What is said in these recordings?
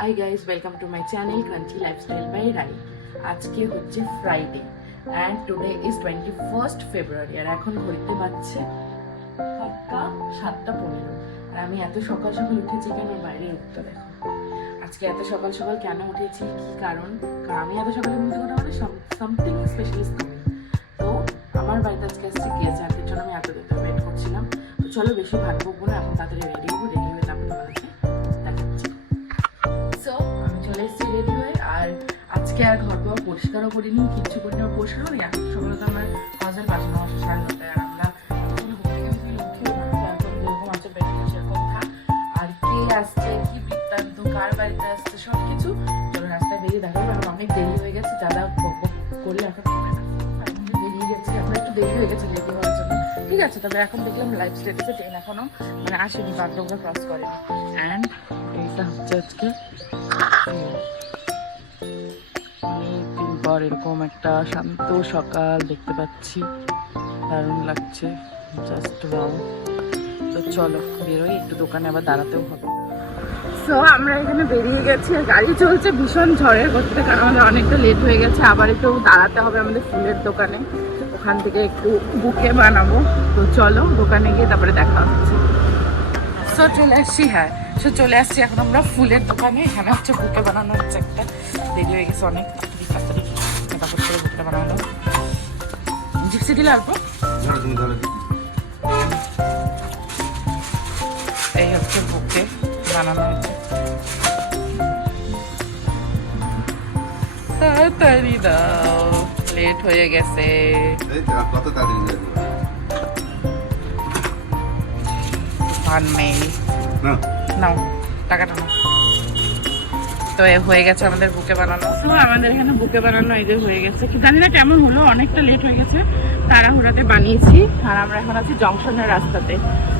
High guys, welcome to my channel crunchy lifestyle by Rai. আজকে হচ্ছে Friday and today is 21st February. আর এখন ঘড়িতে বাজছে 7:15। আর আমি এত সকাল সকাল উঠেছি কেন, বাইরের উঠতে দেখো। আজকে এত সকাল সকাল কেন উঠেছি, কি কারণ? কারণ আমি এত সকালে ঘুমতে করা মানে সামথিং স্পেশাল ইজ কামিং। তো আমার বাড়িতে আজকে আসছে গেছে, আর জন্য আমি এতদিন ওয়েট করছিলাম। তো চলো বেশি ভাগ বকবো না, এখন তাড়াতাড়ি রেডি হয়ে তারপর তোমাদেরকে দেখাচ্ছি। সো আমি চলে এসেছি রেডি হয়ে। আর আজকে আর ঘর পাওয়া পরিষ্কারও করিনি, কিচ্ছু করিনি। আর পরিষ্কার করি এখন সকালে তো আমার হাজার 9:30 আর আমরা আর কে আসছে, কি বৃত্তান্ত, কার বাড়িতে আসছে, সব কিছু চলো রাস্তায় বেরিয়ে দেখাবো। এখন অনেক দেরি হয়ে গেছে, দাদা করলে এখন বেরিয়ে গেছে। আমরা একটু দেরি হয়ে গেছে রেডি হওয়ার জন্য, ঠিক আছে। তবে এখন দেখলাম লাইভ স্টেটাসে ট্রেন এখনো মানে আসেনি, বাগডোগরা ক্রস করেনি। অ্যান্ড এইটা হচ্ছে আজকে অনেকদিন পর এরকম একটা শান্ত সকাল দেখতে পাচ্ছি, দারুণ লাগছে, জাস্ট ওয়াও। তো চলো বেরোই, একটু দোকানে আবার দাঁড়াতেও হবে। সো আমরা এখানে বেরিয়ে গেছি, আর গাড়ি চলছে ভীষণ ঝড়ের গতিতে, কারণ আমাদের অনেকটা লেট হয়ে গেছে। আবার একটু দাঁড়াতে হবে আমাদের ফুলের দোকানে, ওখান থেকে একটু বুকে বানাবো। তো চলো দোকানে গিয়ে তারপরে দেখা হচ্ছে। সো চলে আসছি, হ্যাঁ সো চলে আসছি এখন আমরা ফুলের দোকানে। এখানে হচ্ছে বুকে বানানো হচ্ছে, একটা দেরি হয়ে গেছে অনেক, তাড়াতাড়ি ফটাফট করে বুকে বানানো। জিপসি দিলে অল্প। এই হচ্ছে বুকে বানানো হচ্ছে, তাড়াতাড়ি দাও, লেট হয়ে গেছে। নাও টাকাটা নাও। তো হয়ে গেছে আমাদের বুকে বানানো। তো আমাদের এখানে বুকে বানানো এই যে হয়ে গেছে, কি জানি না কেমন হলো, অনেকটা লেট হয়ে গেছে, তাড়াহুড়াতে বানিয়েছি। আর আমরা এখন আছি জংশনের রাস্তাতে,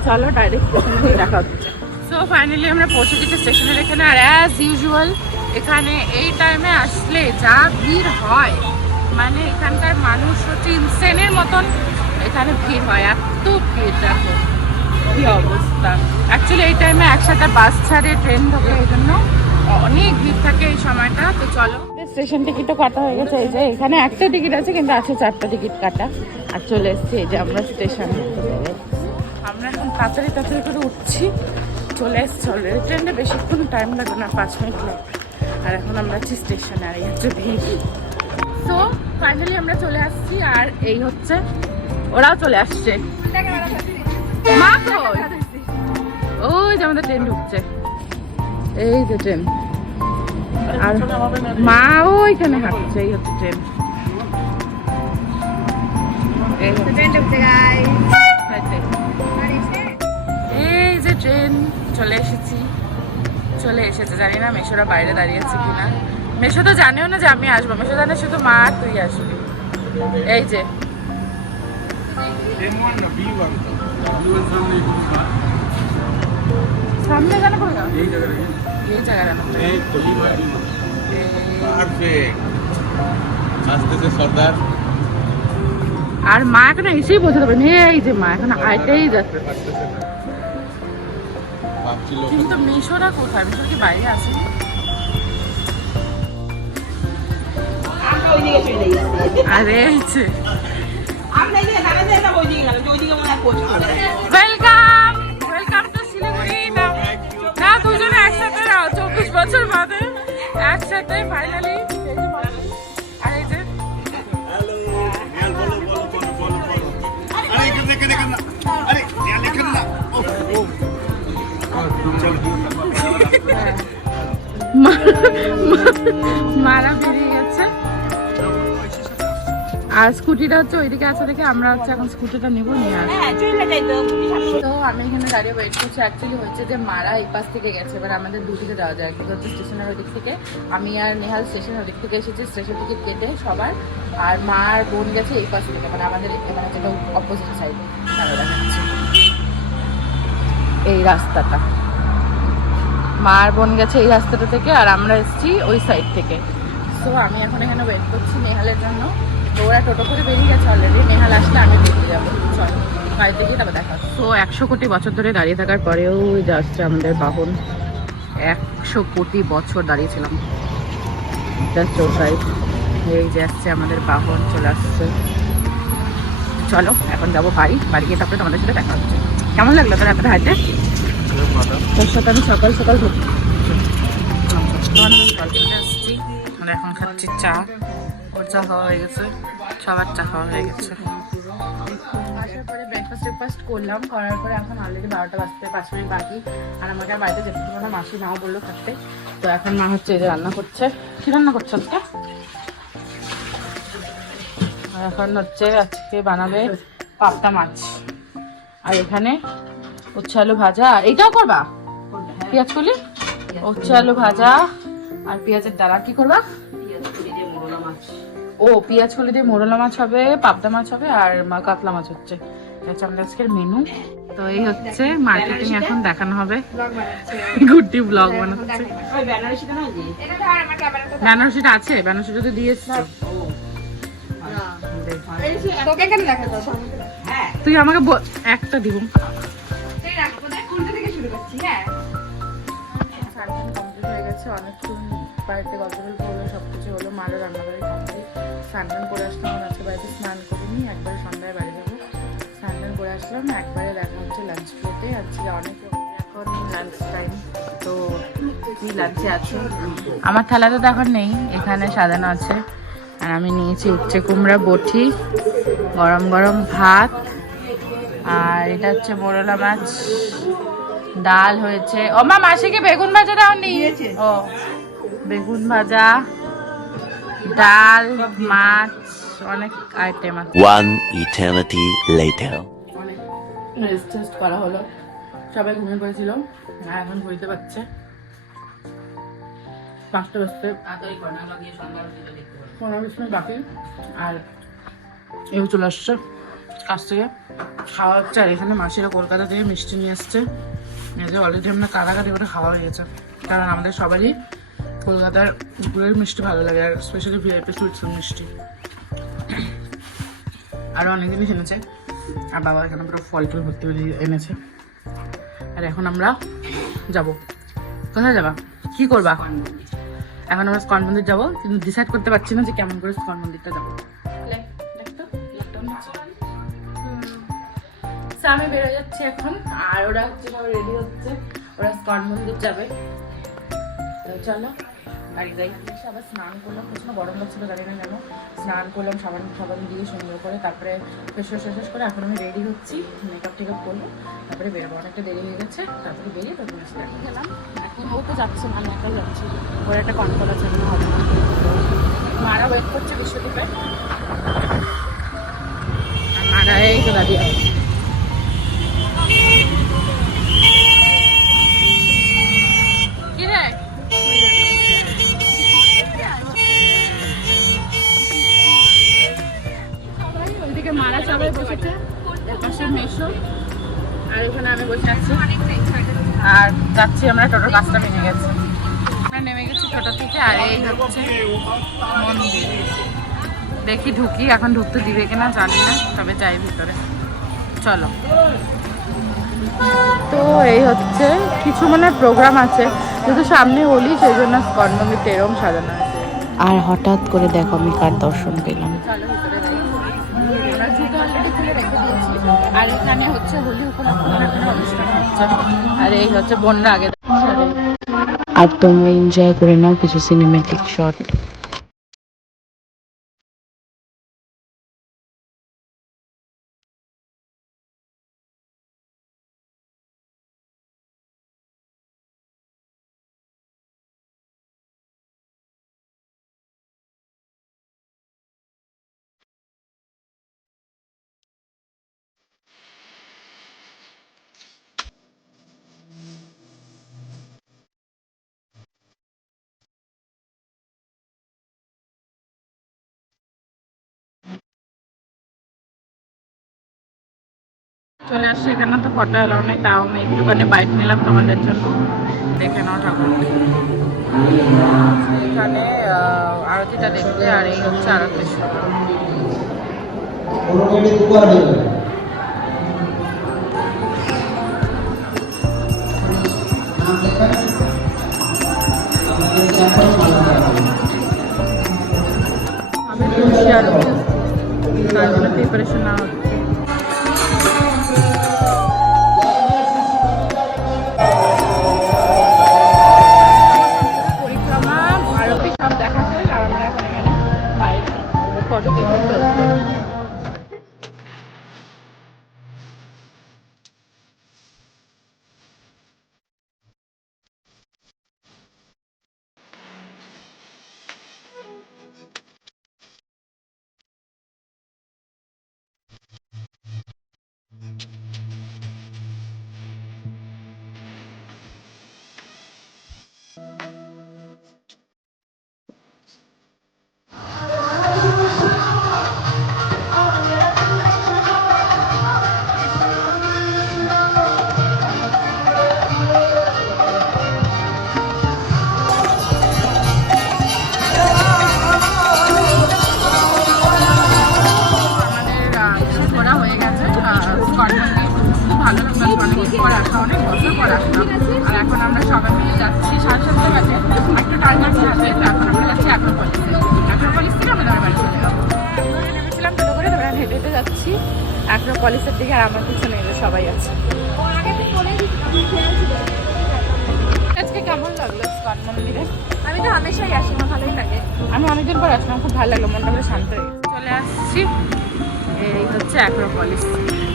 চলো ডাইরেক্ট স্টেশনে দেখা হচ্ছে। সো ফাইনালি আমরা পৌঁছে গেছি স্টেশনের এখানে। আর অ্যাজ ইউজুয়াল এখানে এই টাইমে আসলে যা ভিড় হয়, মানে এখানকার মানুষ হচ্ছে ইনসেনের মতন এখানে ভিড় হয়, এত ভিড় দেখো কি অবস্থা। অ্যাকচুয়ালি এই টাইমে একসাথে বাস ছাড়ে, ট্রেন ঢোকে, এই জন্য অনেক ভিড় থাকে এই সময়টা। তো চলো স্টেশন টিকিটও কাটা হয়ে গেছে, এই যে এখানে একটা টিকিট আছে কিন্তু আছে 4টা টিকিট কাটা। আর চলে এসছি এই যে আমরা স্টেশনে। আমরা এখন তাড়াতাড়ি করে উঠছি, চলে এসছি অলরেডি। ট্রেনটা বেশিক্ষণ টাইম লাগবে না, 5 মিনিট লাগবে। আর এখন আমরা আছি স্টেশনে, আর এই হচ্ছে ভিড়। তো ফাইনালি আমরা চলে আসছি, আর এই হচ্ছে ওরাও চলে আসছে। মা কই? ওই যে আমাদের ট্রেন ঢুকছে, এই যে ট্রেন। আর মা ওইখানে হাঁটছে, এই হচ্ছে ট্রেন। এই যে ট্রেন চলে এসেছে। জানি না মেশোরা বাইরে দাঁড়িয়ে আছে কিনা। মেশো তো জানেও না যে আমি আসবো, মেশো জানে শুধু মা আর তুই আসবি। এই যে সামনে জানা পড়ে না, এই জায়গাটা আর মা এখন এসেই বোঝাতে পারেন। এই যে মা এখন হাইটাই যাচ্ছে, কিন্তু মিশোরা কোথায়? মিশোর কি বাইরে আছে? আরে ওয়েলকাম টু শিলিগুড়ি। না দুজনে একসাথে 24 বছর বাদে একসাথে ফাইনালি। আর এই যে মারা বেরিয়ে গেছে। আর স্কুটিটা হচ্ছে ওইদিকে আছে দেখে আমরা হচ্ছে এখন স্কুটিটা নিবো, নিয়ে আসবো। তো আমি এখানে দাঁড়িয়ে ওয়েট করছি। অ্যাকচুয়ালি হচ্ছে যে মারা এই পাশ থেকে গেছে, এবার আমাদের দুদিকে যাওয়া যায়। কিন্তু হচ্ছে স্টেশনের ওইদিক থেকে, আমি আর নেহাল স্টেশনের ওইদিক থেকে এসেছি স্টেশন টিকিট কেটে সবার। আর মা আর বোন গেছে এই পাশ থেকে, মানে আমাদের এখানে যেটা অপোজিট সাইডে দেখাচ্ছে এই রাস্তাটা। মা আর বোন গেছে এই রাস্তাটা থেকে, আর আমরা এসেছি ওই সাইড থেকে। সো আমি এখন এখানে ওয়েট করছি নেহালের জন্য। তো ওরা টোটো করে বেরিয়ে গেছে অলরেডি, নেহাল আসলে আমি বেরিয়ে যাবো। চল বাড়িতে গিয়ে তারপর দেখা। তো 100 কোটি বছর ধরে দাঁড়িয়ে থাকার পরেও যাচ্ছে আমাদের বাহন, 100 কোটি বছর দাঁড়িয়েছিলাম। এই যে আসছে আমাদের বাহন, চলে আসছে। চলো এখন যাবো বাড়ি গিয়ে তারপরে তোমাদের সাথে দেখা হচ্ছে। কেমন লাগলো তোর একটা হাইটে? তোর সাথে আমি সকাল সকাল আসছি। আমরা এখন খাচ্ছি চা। ওর চা খাওয়া হয়ে গেছে, সবার চা খাওয়া হয়ে গেছে। আসার পরে ব্রেকফাস্ট করলাম, করার পরে এখন অলরেডি 12টা বাজতে 5 মিনিট বাকি। আর আমাকে আর বাড়িতে যেতে দেবো না, মাসি নাও বললো থাকতে। তো এখন মা হচ্ছে এই যে রান্না করছে। কি রান্না করছে আজকে? এখন হচ্ছে আজকে বানাবে পাবদা মাছ। আর এখানে উচ্ছে আলু ভাজা। আর এইটাও করবা? পেঁয়াজ কলি, উচ্ছে আলু ভাজা আর পেঁয়াজের ডাল। আর কি করবা? ও পেঁয়াজ কলি দিয়ে মোরলা মাছ হবে, পাবদা মাছ হবে আর কাতলা মাছ হচ্ছে। আমাদের আজকের মেনু। তো এই হচ্ছে মার্কেটিং এখন দেখানো হবে। গুড্ডি ব্লগ বানাচ্ছে। বেনারসিটা আছে, বেনারসিটা তো দিয়ে এসছি। তুই আমাকে একটা দিব। অনেকক্ষণ বাড়িতে গল্প হলো, সবকিছু হলো, মারও রান্না করে খাচ্ছি। স্নান করে আসলাম, আজকে বাড়িতে স্নান করিনি, একবারে সন্ধ্যায় বাড়ি যাবো। স্নান করে আসলাম, একবারে দেখা হচ্ছে লাঞ্চ প্লেটে। আজকে অনেক এখন লাঞ্চ টাইম। তো কি লাঞ্চে আছে? আমার থালাতে তো এখন নেই, এখানে সাজানো আছে। আর আমি নিয়েছি উচ্ছে কুমড়া বটি, গরম গরম ভাত, আর এটা হচ্ছে মোরলা মাছ, ডাল হয়েছে। ও মা, মাসিকে বেগুন ভাজা দাওনি? ও বেগুন ভাজা, ডাল, মাছ, অনেক আইটেম আছে। One eternity later. রেস্ট করা হলো, সবাই ঘুমিয়ে পড়েছিল। আর এখন ঘুরতে পারছে 5টা বাজতে 15-20 মিনিট বাকি। আর এও চলে আসছে কাছ থেকে, খাওয়া হচ্ছে। আর এখানে মাসিরা কলকাতা থেকে মিষ্টি নিয়ে আসছে। এই যে অলরেডি আমরা কাটাকাটি করে খাওয়া হয়ে গেছে, কারণ আমাদের সবারই কলকাতার গুড়ের মিষ্টি ভালো লাগে, আর স্পেশালি ভিআইপি সুইটসের মিষ্টি। আরও অনেক জিনিস এনেছে। আর বাবা এখানে পুরো ফল টল ভর্তি এনেছে। আর এখন আমরা যাব। কোথায় যাবা? কি করবা? এখন আমরা স্কন মন্দির যাবো, কিন্তু ডিসাইড করতে পারছি না যে কেমন করে স্কন মন্দিরটা যাবো। আমি বেরো যাচ্ছি এখন, আর ওরা হচ্ছে সবাই রেডি হচ্ছে, ওরা স্কন মন্দির যাবে। তো চলো গাড়ি যাই। আবার স্নান করলাম, প্রচন্ড গরম লাগছিল, জানি না কেন। স্নান করলাম সাবান দিয়ে সুন্দর করে, তারপরে ফেস করে এখন আমি রেডি হচ্ছি, মেকআপ টেকআপ করবো, তারপরে বেরোবো। অনেকটা দেরি হয়ে গেছে, তারপরে বেরিয়ে তারপরে গেলাম। এখন ও তো যাচ্ছে না, আমি একাই যাচ্ছি। ওর একটা কন্ট্রোল আছে, হবে না। মারা ওয়েট করছে বিশ্বদ্বীপে, মারা এই তো দাঁড়িয়ে আছে। মারা সবাই বসেছে, পাশে মেশো, আর ওখানে আমি বসে আছি। আর যাচ্ছি আমরা, টোটোর কাজটা ভেঙে গেছে, আমরা নেমে গেছি টোটো থেকে। আর এই হচ্ছে মন্দির, দেখি ঢুকি। এখন ঢুকতে দিবে কিনা জানি না, তবে যাই ভিতরে, চলো। তো এই হচ্ছে কিছু মানে প্রোগ্রাম আছে, যেহেতু সামনে হোলি, সেই জন্য স্কন মন্দিরটা এরকম সাজানো আছে। আর হঠাৎ করে দেখো আমি কার দর্শন পেলাম। আর এখানে হচ্ছে হোলি উপলক্ষে অনুষ্ঠান হচ্ছে। আর এই হচ্ছে বোনরা আগে, আর তোমরা এনজয় করে নাও কিছু সিনেম্যাটিক শট। চলে আসছে। এখানে তো ফটো এলাও নেই, তাও আমি একটুখানি বাইক নিলাম তোমাদের জন্য, দেখে নাও ঠাকুর। এখানে আরতিটা দেখতে। আর এই হচ্ছে আরতি। তার জন্য প্রিপারেশন নেওয়া হচ্ছে। পরিক্রমা ভারতী সব দেখা হয়ে আর আমরা এখন এখানে বাইরে ফটো তুলতে আর এখন আমরা সবাই মিলে যাচ্ছি 7:30 বাজে একটা টাইম আছে তো এখন আমরা যাচ্ছি অ্যাক্রোপলিস থেকে আমরা বাড়ি চলে যাবো। নেমেছিলাম টোটো করে তারপরে হেঁটে হেঁটে যাচ্ছি অ্যাক্রোপলিসের দিকে আর আমার পিছনে এলে সবাই আছে। আজকে কেমন লাগলো ইসকন মন্দিরে? আমি তো হামেশাই আসি, আমার ভালোই লাগে। আমি অনেকদিন পর আসলাম, খুব ভালো লাগলো, মনটা পুরো শান্ত হয়ে গেছে। চলে আসছি, এই হচ্ছে অ্যাক্রোপলিস।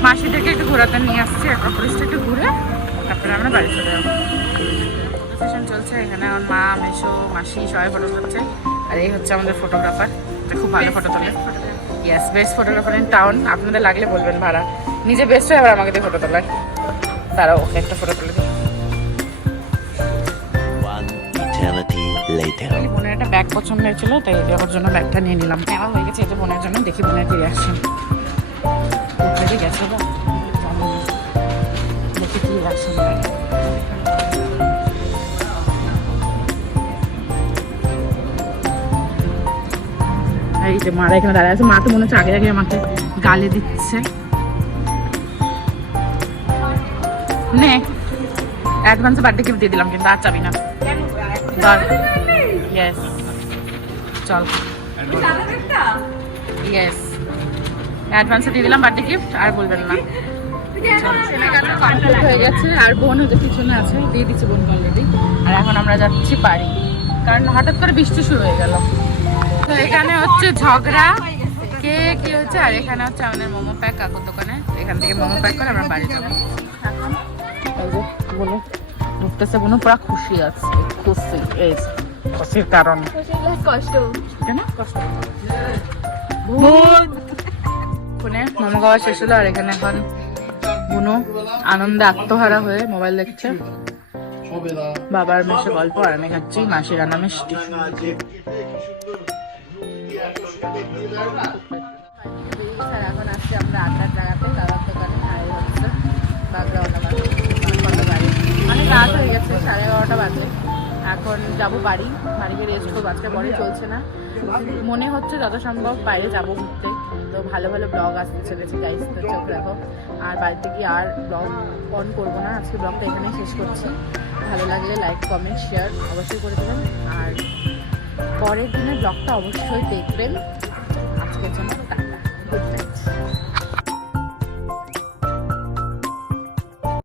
মাসি থেকে একটু ঘোরাতে নিয়ে আসছি, অ্যাক্রোপলিসটা একটু ঘুরে তারপরে আমরা বাড়ি চলে যাবো। ফটো সেশন চলছে এখানে, আমার মা মেসো মাসি সবাই ফটো তুলছে। আর এই হচ্ছে আমাদের ফটোগ্রাফার, খুব ভালো ফটো তোলে। Yes, best photographer in town. আপনাদের লাগলে বলবেন ভাড়া, নিজে বেস্ট হয় আবার আমাকে দিয়ে ফটো তোলায়। দাঁড়াও, ওকে একটা ফটো তুলে দিই। One eternity later. বোনের একটা ব্যাগ পছন্দ হয়েছিল, তাই ওর জন্য ব্যাগটা নিয়ে নিলাম। নেওয়া হয়ে গেছে, এটা বোনের জন্য। দেখি বোনের কি রিয়াকশন। উঠে গেছে বা দেখি কি রিয়াকশন। এই যে মারা এখানে দাঁড়ায় আছে, মা তো মনে হচ্ছে আগে আগে আমাকে গালে দিচ্ছে। নে অ্যাডভান্সে বার্থডে গিফট দিয়ে দিলাম, কিন্তু আর চাবি না। ইয়েস, চল। ইয়েস, অ্যাডভান্সে দিয়ে দিলাম বার্থডে গিফট, আর বলবেন না। কমপ্লিট হয়ে গেছে, আর বোন হচ্ছে পিছনে আছে, দিয়ে দিচ্ছে বোন অলরেডি। আর এখন আমরা যাচ্ছি বাড়ি, কারণ হঠাৎ করে বৃষ্টি শুরু হয়ে গেল। তো এখানে হচ্ছে ঝগড়া কে কি হচ্ছে, আর এখানে হচ্ছে আমাদের মোমো প্যাক কাকুর দোকানে। এখান থেকে মোমো প্যাক করে আমরা বাড়ি যাবো। এই যে বোনো ঢুকতেছে, বোনো পুরা খুশি আছে, খুশি। এই খুশির কারণ কষ্ট কেন? কষ্ট ফোনে মোমো খাওয়া শেষ হলো, আর এখানে এখন বুনু আনন্দে আত্মহারা হয়ে মোবাইল দেখছে। বাবার মেশে গল্প, আর আমি খাচ্ছি মাসির রান্না মিষ্টি। এখন আসছি আমরা আড্ডার জায়গাতে, দাদার দোকানে। আর হচ্ছে বাগড়াওয়ালা গাড়ি, অনেক রাত হয়ে গেছে, 11:30 বাজে। এখন যাবো বাড়ি, বাড়িকে রেস্ট করবো। আজকে বড় চলছে না, মনে হচ্ছে যত সম্ভব বাইরে যাবো ঘুরতে। তো ভালো ভালো ব্লগ আসতে চলেছে গাইস, তো চোখ রাখো। আর বাড়িতে গিয়ে আর ব্লগ অন করবো না, আজকে ব্লগটা এখানেই শেষ করছি। ভালো লাগলে লাইক কমেন্ট শেয়ার অবশ্যই করে দেবেন, আর পরের দিনের ব্লগটা অবশ্যই দেখবেন। আজকের জন্য টাটা, গুড নাইট।